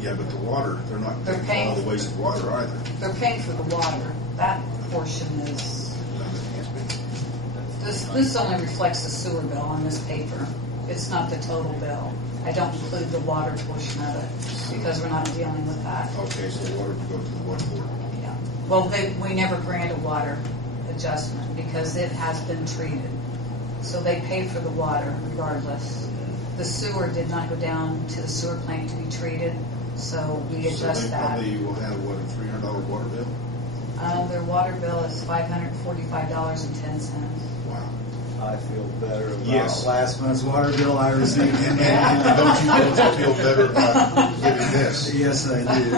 Yeah, but the water, they're not They're paying for paying all the wasted water either. They're paying for the water. That portion is, this only reflects the sewer bill on this paper. It's not the total bill. I don't include the water portion of it because we're not dealing with that. Okay, so the water would go to the water board. Yeah. Well, we never grant a water adjustment because it has been treated. So they pay for the water regardless. The sewer did not go down to the sewer plant to be treated, so we adjust so they that. probably will have, what, a $300 water bill? Their water bill is $545.10. Wow. I feel better about Yes. last month's water bill I received. And don't you feel better about giving this? Yes, I do.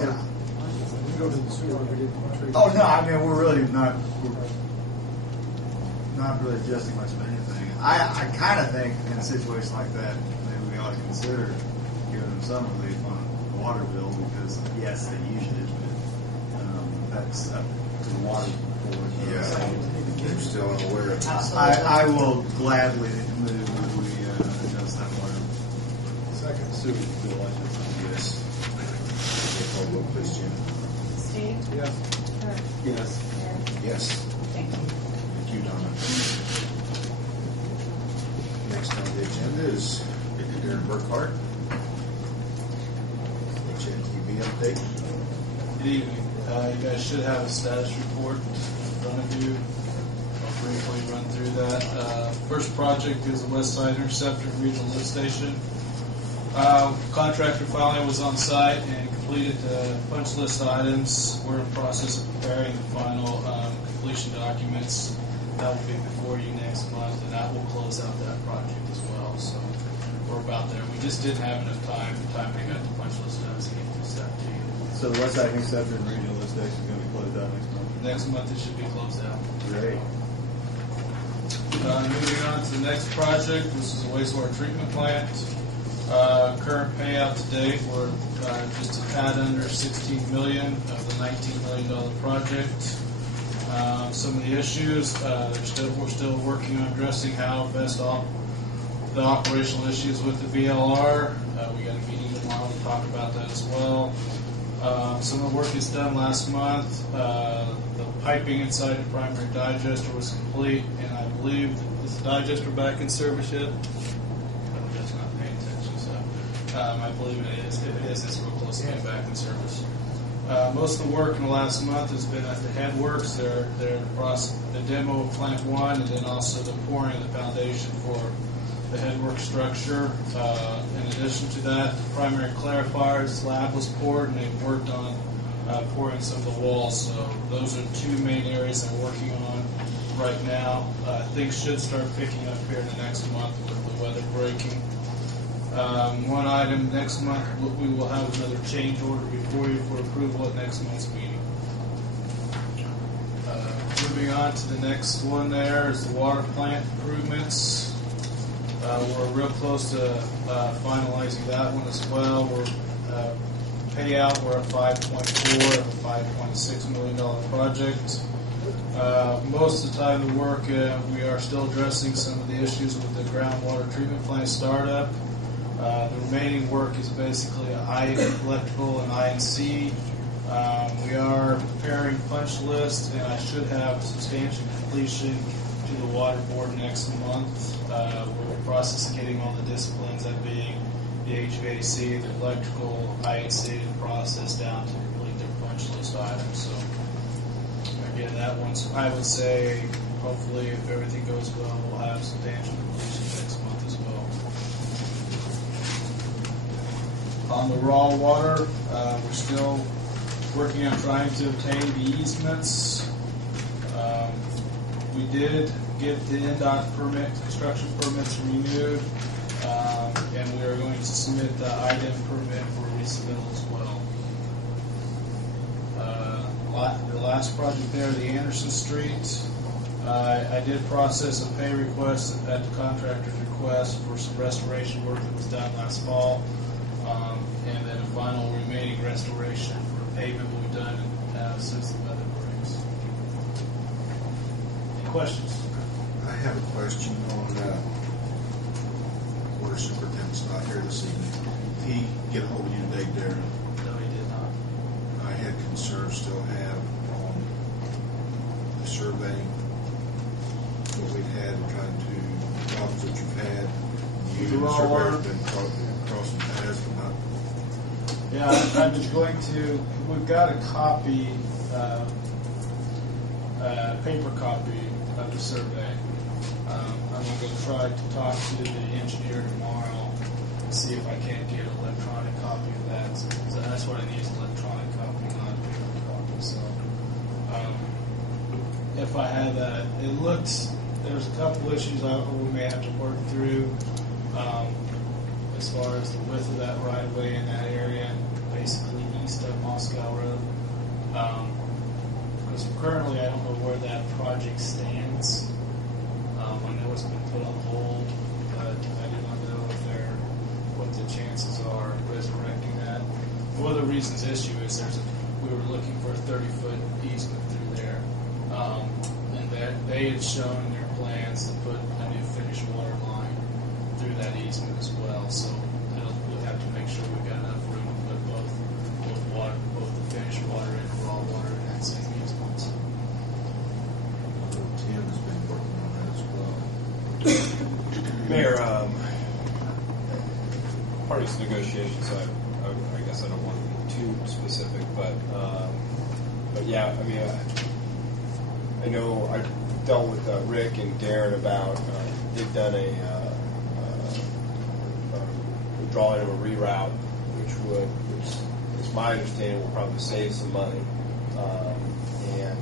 Wow. Oh no, I mean we're not really adjusting much of anything. I kind of think in a situation like that, maybe we ought to consider giving them some relief on the water bill because yes, they use it, but that's up to the water board. Yeah, I'm still unaware of that. I will gladly move that we adjust that water. Second. Super bill, I should say. Yes. Call roll, please, Jim. Steve? Yes. Kurt? Yes. Aaron? Yes. Thank you. Thank you, Donna. Next on the agenda is Aaron Burkhart. HNTV update. Good evening. You guys should have a status report in front of you. I'll briefly run through that. First project is the West Side Interceptor Regional Lift Station. Contractor finally was on site and completed the punch list items. We're in the process of preparing the final completion documents. That will be before you next month, and that will close out that project as well. So we're about there. We just didn't have enough time. The time we got the punch list done to get this out to you. So the West Side Interceptor and Regional Lift Station is going to be closed out next month. Next month it should be closed out. Great. Moving on to the next project, this is a wastewater treatment plant. Current payout to date, we're just a tad under $16 million of the $19 million project. Some of the issues, we're still working on addressing how best the operational issues with the VLR. We got a meeting tomorrow to talk about that as well. Some of the work is done last month. The piping inside the primary digester was complete, and I believe is the digester back in service yet? I'm just not paying attention, so I believe it is. If it is, it's real close to being back in service. Most of the work in the last month has been at the headworks. They're the demo of Plant 1 and then also the pouring of the foundation for the headwork structure. In addition to that, the primary clarifier slab was poured and they've worked on pouring some of the walls. So those are two main areas I'm working on right now. Things should start picking up here in the next month with the weather breaking. One item next month, we will have another change order before you for approval at next month's meeting. Moving on to the next one there is the water plant improvements. We're real close to finalizing that one as well. We're payout, we're at 5.4 of a $5.6 million project. Most of the time the work, we are still addressing some of the issues with the groundwater treatment plant startup. The remaining work is basically electrical and I&C. We are preparing punch list, and I should have substantial completion to the water board next month. We're in the process of getting all the disciplines, that being the HVAC, the electrical, I&C, and process down to complete their punch list items. So again, that one's, I would say, hopefully if everything goes well, we'll have substantial completion next month as well. On the raw water, we're still working on trying to obtain the easements. We did get the NDOT permit, construction permits renewed, and we are going to submit the IDEM permit for resubmittal as well. The last project there, the Anderson Street, I did process a pay request at the contractor's request for some restoration work that was done last fall, and then a final remaining restoration for pavement we've done since the weather breaks. Any questions? I have a question on Water Superintendent's not here this evening. He get a hold of you today, Darren. No, he did not. I had concerns, still have, on the surveying, what we've had, trying to, problems that you've had. You The and the raw surveyor's water? been crossing paths, but not, Yeah, I'm just going to, we've got a copy, paper copy of the survey. I'm going to go try to talk to the engineer tomorrow and see if I can't get an electronic copy of that. So that's what I need, is an electronic copy, not a paper copy. So if I had that, it looks, there's a couple issues we may have to work through. As far as the width of that right of way in that area, basically east of Moscow Road. Because currently I don't know where that project stands. I know it's been put on hold, but I do not know what the chances are of resurrecting that. One of the reasons issue is we were looking for a 30-foot easement through there, and that they had shown in their plans to put a new finished water line through that easement as well. So we'll have to make sure we've got enough room to put both the finished water and the raw water in that same easement. Tim's been working on that as well. Mayor, parties negotiations, I guess I don't want to be too specific, but yeah, I mean, I know I dealt with Rick and Darren about, they've done a drawing of a reroute, which is my understanding, will probably save some money. And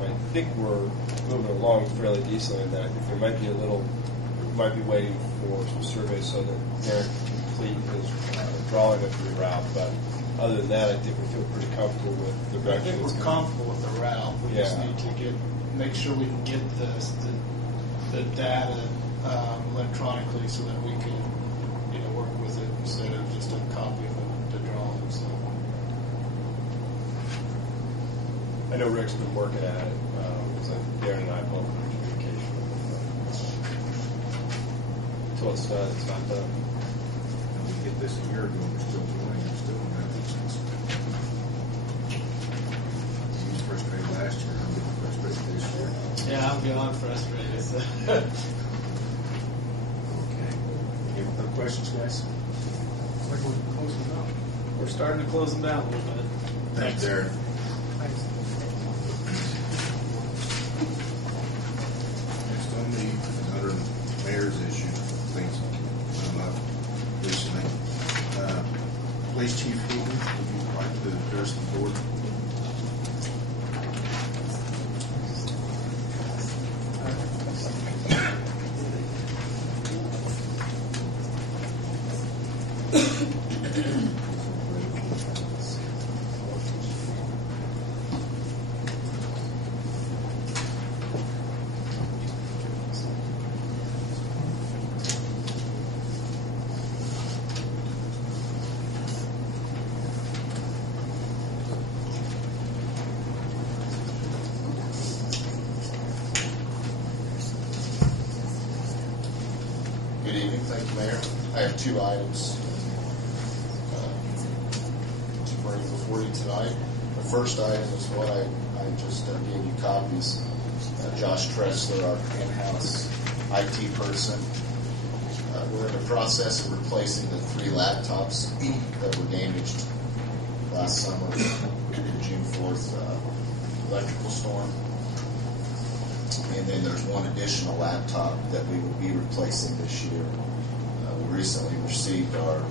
I think we're moving along fairly decently in that. I think there might be might be waiting for some surveys so that Darren can complete his drawing of the reroute. But other than that, I think we feel pretty comfortable with the I direction. think we're comfortable with the route. We just need to make sure we can get the data electronically so that we can work with it instead of just a copy of the drawings. So. I know Rick's been working at it, so Darren and I both been in communication with him. Until it's done, it's not done. And we did this a year ago, we're still doing it, still don't have these things. You was frustrated last year, I'm getting frustrated this year. Yeah, I'm beyond frustrated. Okay. Any other questions, guys? Like we're closing down. We're starting to close them down a little bit. Thanks, Darren. Thanks. Next on the, another mayor's issue, things come up recently. Police Chief Heaton, would you like to address the board? Good evening, thank you, Mayor. I have two items to bring before you tonight. The first item is what I just gave you copies. Josh Tressler, our in-house IT person. We're in the process of replacing the 3 laptops that were damaged last summer, the June 4th electrical storm. And then there's one additional laptop that we will be replacing this year. We recently received our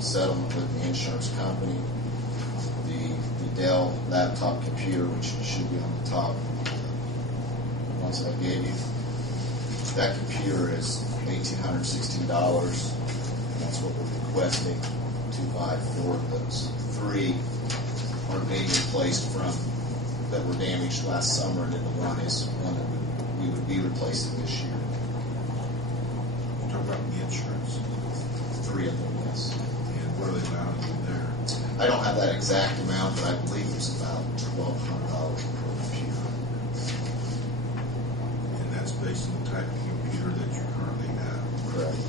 settlement with the insurance company. The Dell laptop computer, which should be on the top, the ones that I gave you, that computer is $1,816. That's what we're requesting to buy for those 3 are being replaced from that were damaged last summer, and then the one is one that we would be replacing this year. Talk about the insurance. 3 of them, yes. And what are they bound to there? I don't have that exact amount, but I believe it's about $1,200 per computer. And that's based on the type of computer that you currently have. Correct.